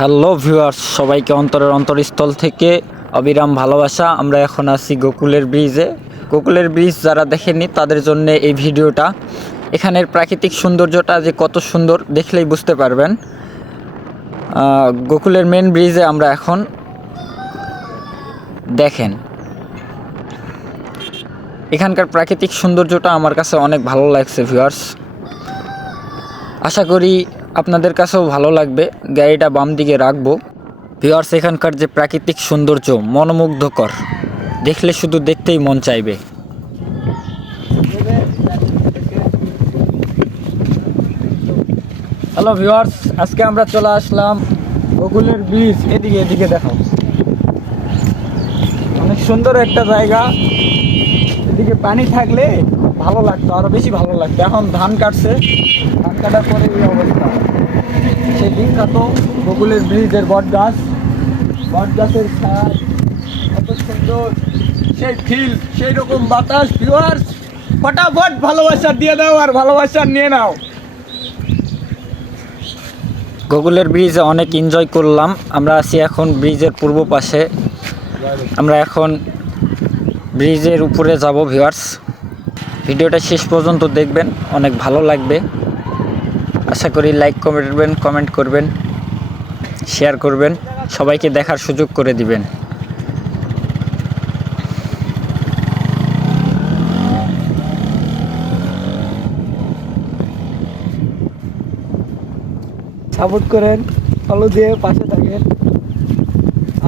Hello viewers, সবাইকে অন্তরের অন্তরস্থল থেকে অবিরাম ভালোবাসা। আমরা এখন আছি গোকুলের ব্রিজে। গোকুলের ব্রিজ যারা দেখেননি তাদের জন্য এই ভিডিওটা। এখানের প্রাকৃতিক সৌন্দর্যটা যে কত সুন্দর দেখলেই বুঝতে পারবেন। গোকুলের মেন ব্রিজে আমরা এখন দেখেন, এখানকার প্রাকৃতিক সৌন্দর্যটা আমার কাছে অনেক ভালো লাগছে ভিউয়ার্স। আশা করি আপনাদের কাছেও ভালো লাগবে। গাড়িটা বাম দিকে রাখবো ভিউয়ার্স। এখানকার যে প্রাকৃতিক সৌন্দর্য মনোমুগ্ধকর, দেখলে শুধু দেখতেই মন চাইবে। হ্যালো ভিউয়ার্স, আজকে আমরা চলে আসলাম গোকুলের ব্রিজ। এদিকে দেখো, অনেক সুন্দর একটা জায়গা। এদিকে পানি থাকলে ভালো লাগতো, আরো বেশি ভালো লাগতো। এখন ধান কাটছে, ধান কাটার পরে এই অবস্থা। সেই বিখ্যাত গোকুলের ব্রিজের বট গাছের ছায়া কত সুন্দর, সেই ফিল, সেই রকম বাতাস। ভিউয়ার্স, ফটাফট ভালোবাসা দিয়ে দাও আর ভালোবাসা নিয়ে নাও। গোকুলের ব্রিজে অনেক এনজয় করলাম। আমরা আছি এখন ব্রিজের পূর্ব পাশে। আমরা এখন ব্রিজের উপরে যাব ভিউয়ার্স। ভিডিওটা শেষ পর্যন্ত দেখবেন, অনেক ভালো লাগবে। আশা করি লাইক করবেন, কমেন্ট করবেন, শেয়ার করবেন, সবাইকে দেখার সুযোগ করে দিবেন। সাপোর্ট করেন, ফলো দিয়ে পাশে থাকেন।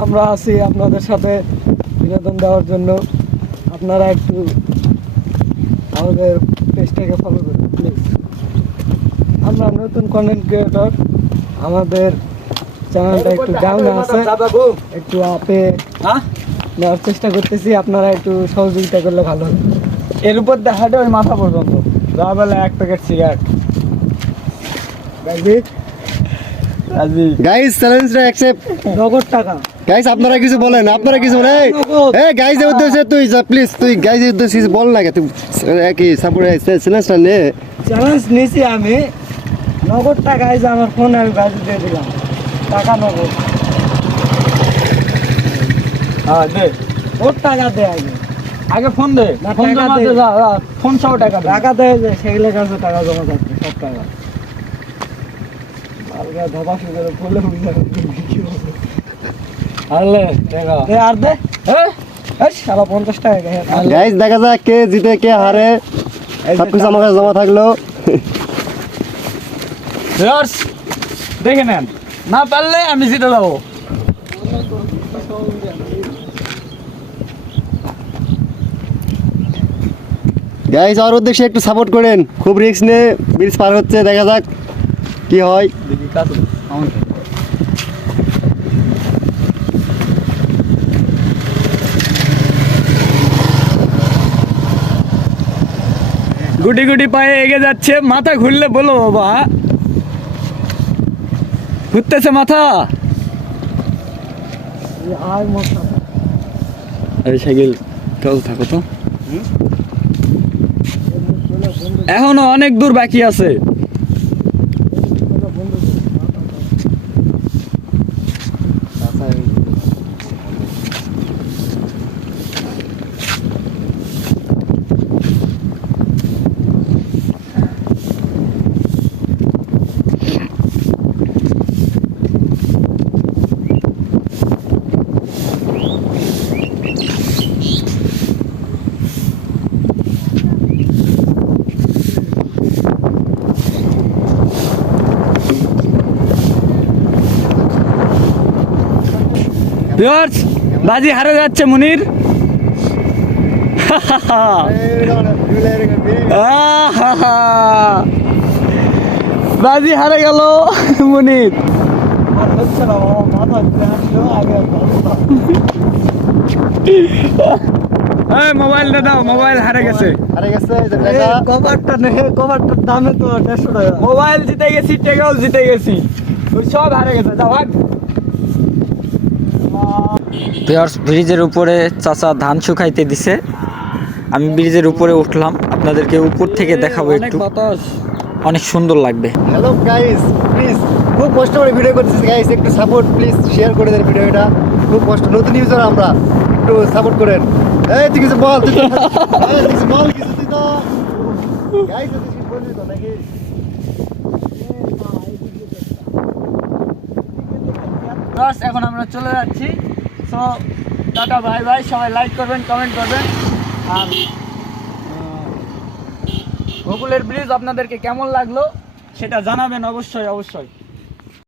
আমরা আছি আপনাদের সাথে বিনোদন দেওয়ার জন্য। আপনারা একটু আমাদের পেজটাকে ফলো করুন প্লিজ। আমরা নতুন কন্টেন্ট ক্রিয়েটর, আমাদের চ্যানেলটা একটু ডাউনে আছে, একটু আপে নেওয়ার চেষ্টা করতেছি। আপনারা একটু সহযোগিতা করলে ভালো হবে। এর উপর দেখাটা ওই মাথা পর্যন্ত যা বলে এক প্যাকেট সিগারেট। গাইস চ্যালেঞ্জটা অ্যাকসেপ্ট। নগদ টাকা। গাইস আপনারা কিছু বলেন, এই গাইস এর উদ্দেশ্যে তুই যা প্লিজ, তুই গাইস এর উদ্দেশ্যে কিছু বল না, তুই কি সাপোর্ট চ্যালেঞ্জটা নে। চ্যালেঞ্জ নিছি আমি, নগদ টাকা। এই যে আমার ফোন আমি বাজে দিয়ে দিলাম, টাকা নগদ। হ্যাঁ দে, ওর টাকা দে আগে, আগে ফোন দে। না, ফোন টাকা জমা দে। দে, যা ফোন সহ টাকা দে। টাকা দেয় যে সেগুলোর কাছে টাকা জমা থাকবে, সব টাকা আলগা ধবা শুরু করে বললে আরে টাকা দে আর দে। সারা 50 টাকা গেছে। গাইস দেখা যাক কে জিতে কে হারে, সবকিছু আমার কাছে জমা থাকলো। ভিউয়ার্স দেখে নেন, না পারলে আমি জিতে যাবো। গাইস আর উদ্দেশ্যে একটু সাপোর্ট করেন, খুব রিস্ক নিয়ে ব্রিজ পার হচ্ছে, দেখা যাক কি হয়। গুটি গুটি পায়ে এগিয়ে যাচ্ছে, মাথা ঘুরলে বলো বাবা, ঘুরতেছে মাথা। আর মশা আরে সাইকেল থাকো তো, এখনো অনেক দূর বাকি আছে। ভিউয়ার্স, বাজি হারে যাচ্ছে মুনির। বাজি হারে গেল মুনির। হচ্ছে না বাবা, মাথা ঘুরে আসলো আগে। মোবাইলটা দাও, মোবাইল হারে গেছে। হারে গেছে এই যে টাকা। কভারটা নে, কভারটার দামে তো 150 টাকা। মোবাইল জিতে গেছি, টাকাও জিতে গেছি, ওই সব হারে গেছে। যাও ভাগ। ভিউয়ার্স, ব্রিজের উপরে চাচা ধান শুকাইতে দিছে। আমি ব্রিজের উপরে উঠলাম, আপনাদেরকে উপর থেকে দেখাবো একটু, বাতাস। অনেক সুন্দর লাগবে। হ্যালো গাইস, প্লিজ খুব কষ্ট করে ভিডিও করতেছি গাইস, একটু সাপোর্ট প্লিজ, শেয়ার করে দেন ভিডিওটা। খুব কষ্ট, নতুন ইউজার আমরা, একটু সাপোর্ট করেন। এই তুই কিছু বল, তুই কিছু বল, কিছু তুই তো গাইস তুই কিছু বলবি তো নাকি? বাস এখন আমরা চলে যাচ্ছি। সো টাটা বাই বাই, সবাই লাইক করবেন, কমেন্ট করবেন। আর বকুলের ব্রিজ আপনাদেরকে কেমন লাগলো সেটা জানাবেন অবশ্যই অবশ্যই।